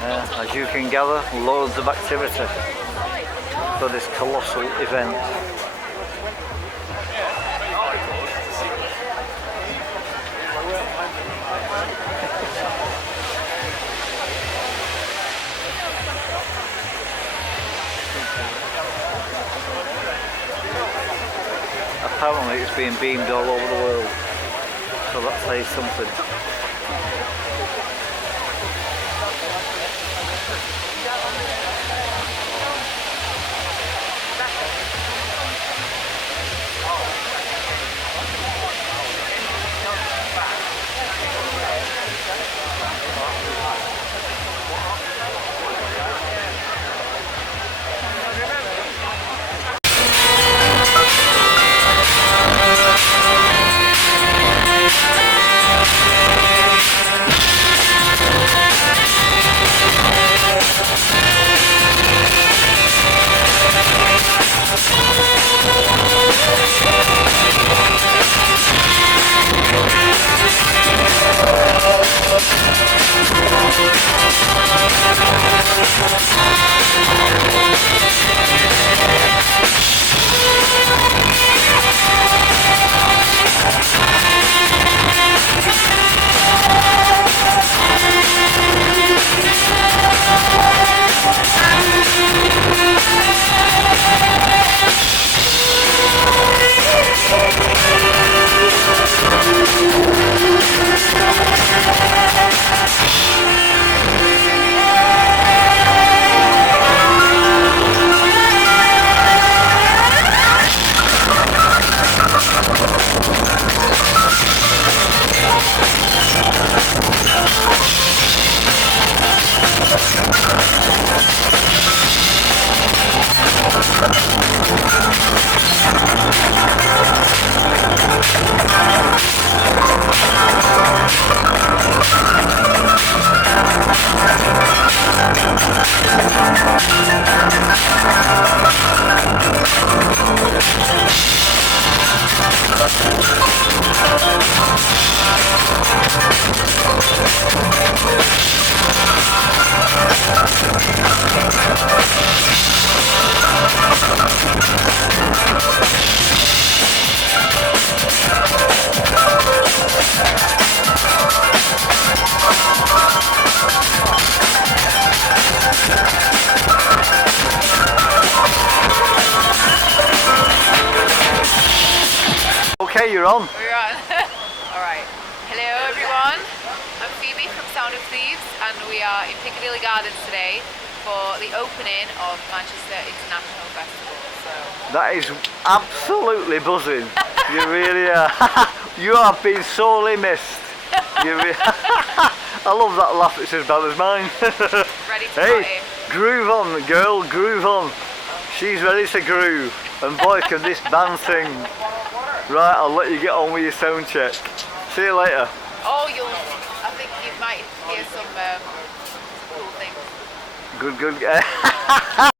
As you can gather, loads of activity for this colossal event. Apparently it's being beamed all over the world, so that says something. Okay, you're on. We're on. Alright. Hello everyone. I'm Phoebe from Sound of Thieves and we are in Piccadilly Gardens today for the opening of Manchester International Festival. So That is absolutely buzzing. You really are. You have been sorely missed. I love that laugh, it's as bad as mine. ready to Hey, party. groove on girl, groove on. She's ready to groove. And boy can this band sing. Right, I'll let you get on with your sound check. See you later. Oh, I think you might hear some cool things. Good.